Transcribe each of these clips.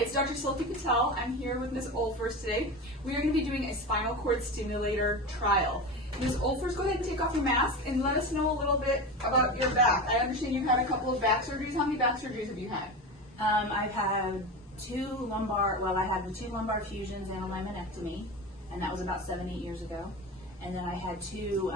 it's Dr. Silky Patel. I'm here with Ms. Olfers today. We are going to be doing a spinal cord stimulator trial. Ms. Olfers, go ahead and take off your mask and let us know a little bit about your back. I understand you've had a couple of back surgeries. How many back surgeries have you had? I've had I had the 2 lumbar fusions and a laminectomy, and that was about 7-8 years ago. And then I had 2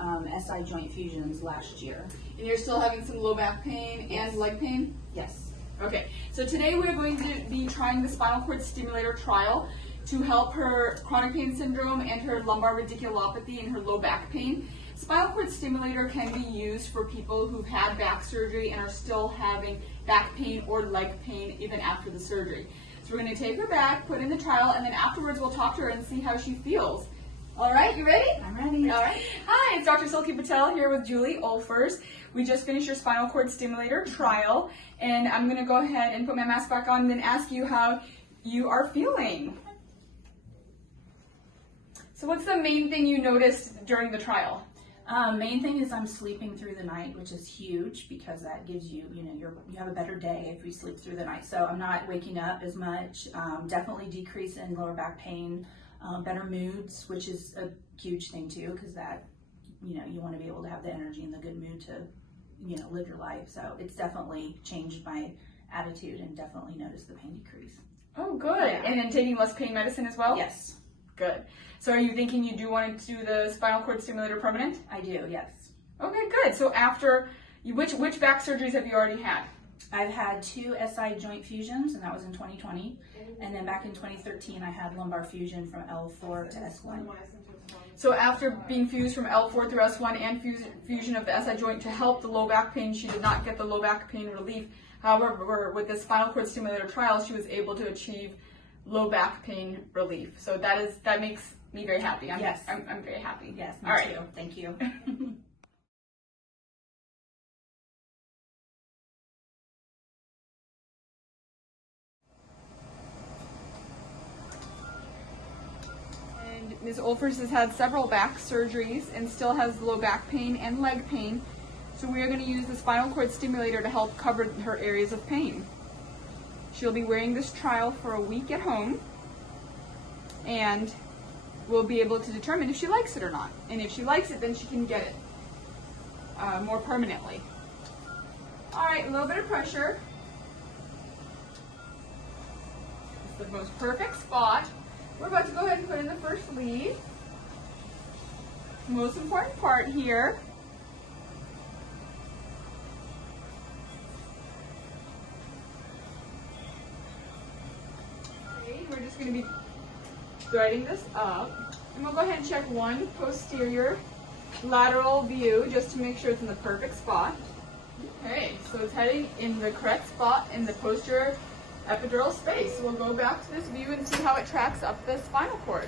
SI joint fusions last year. And you're still having some low back pain and leg pain? Yes. Okay, so today we're going to be trying the spinal cord stimulator trial to help her chronic pain syndrome and her lumbar radiculopathy and her low back pain. Spinal cord stimulator can be used for people who've had back surgery and are still having back pain or leg pain even after the surgery. So we're going to take her back, put in the trial, and then afterwards we'll talk to her and see how she feels. All right, you ready? I'm ready. All right. Hi, it's Dr. Silky Patel here with Julie Olfers. We just finished your spinal cord stimulator trial, and I'm going to go ahead and put my mask back on and then ask you how you are feeling. So what's the main thing you noticed during the trial? Main thing is I'm sleeping through the night, which is huge because that gives you, you have a better day if you sleep through the night. So I'm not waking up as much, definitely decrease in lower back pain, better moods, which is a huge thing too, because that, you want to be able to have the energy and the good mood to, live your life. So it's definitely changed my attitude and definitely noticed the pain decrease. Oh, good. Yeah. And then taking less pain medicine as well? Yes. Good. So are you thinking you do want to do the spinal cord stimulator permanent? I do, yes. Okay, good. So after, which back surgeries have you already had? I've had 2 SI joint fusions, and that was in 2020. And then back in 2013, I had lumbar fusion from L4 to S1. So after being fused from L4 through S1 and fusion of the SI joint to help the low back pain, she did not get the low back pain relief. However, with the spinal cord stimulator trial, she was able to achieve low back pain relief. So that makes me very happy. I'm very happy. Yes, me too. Thank you. And Ms. Olfers has had several back surgeries and still has low back pain and leg pain. So we are going to use the spinal cord stimulator to help cover her areas of pain. She'll be wearing this trial for a week at home, and we'll be able to determine if she likes it or not. And if she likes it, then she can get it more permanently. All right, a little bit of pressure. It's the most perfect spot. We're about to go ahead and put in the first lead. Most important part here. Okay, we're just going to be threading this up. And we'll go ahead and check one posterior lateral view just to make sure it's in the perfect spot. Okay, so it's heading in the correct spot in the posterior epidural space. So we'll go back to this view and see how it tracks up the spinal cord.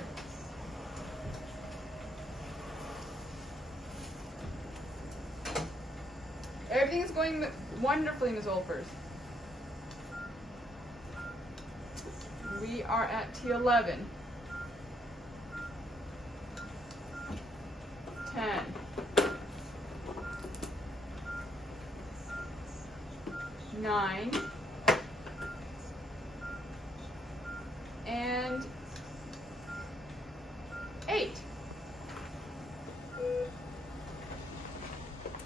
Everything is going wonderfully, Ms. Olfers. We are at T11. 10. 9. And 8.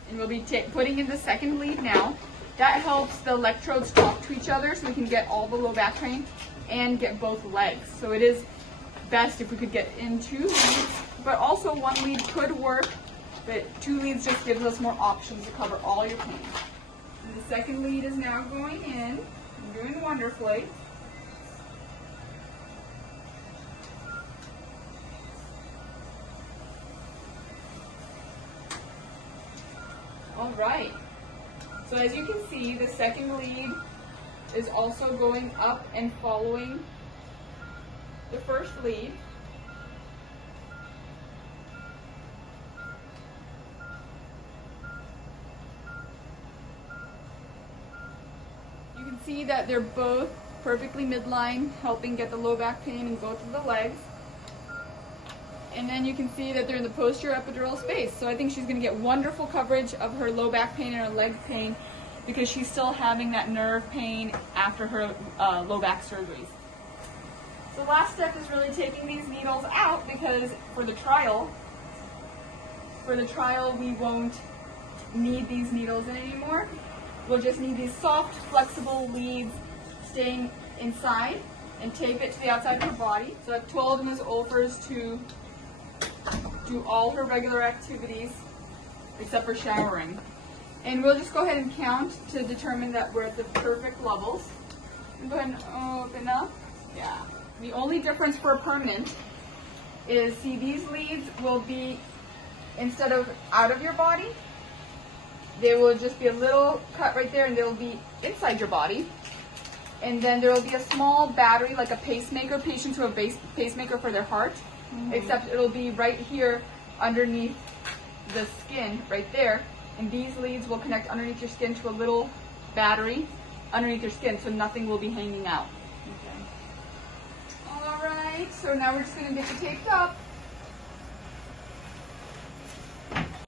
And we'll be putting in the second lead now. That helps the electrodes talk to each other so we can get all the low back pain and get both legs. So it is best if we could get in 2 leads, but also 1 lead could work, but 2 leads just gives us more options to cover all your pain. And the second lead is now going in, doing wonderfully. All right, so as you can see, the second lead is also going up and following the first lead. You can see that they're both perfectly midline, helping get the low back pain in both of the legs. And then you can see that they're in the posterior epidural space. So I think she's going to get wonderful coverage of her low back pain and her leg pain because she's still having that nerve pain after her low back surgeries. So last step is really taking these needles out, because for the trial we won't need these needles in anymore. We'll just need these soft, flexible leads staying inside, and tape it to the outside of her body. So I've told Ms. Olfers to do all her regular activities except for showering. And we'll just go ahead and count to determine that we're at the perfect levels. And go ahead and open up. Yeah. The only difference for permanent is, see, these leads will be, instead of out of your body, there will just be a little cut right there, and they will be inside your body. And then there will be a small battery, like a pacemaker, patient to a pacemaker for their heart, except it'll be right here underneath the skin, right there. And these leads will connect underneath your skin to a little battery underneath your skin, so nothing will be hanging out. Okay. All right, so now we're just going to get you taped up.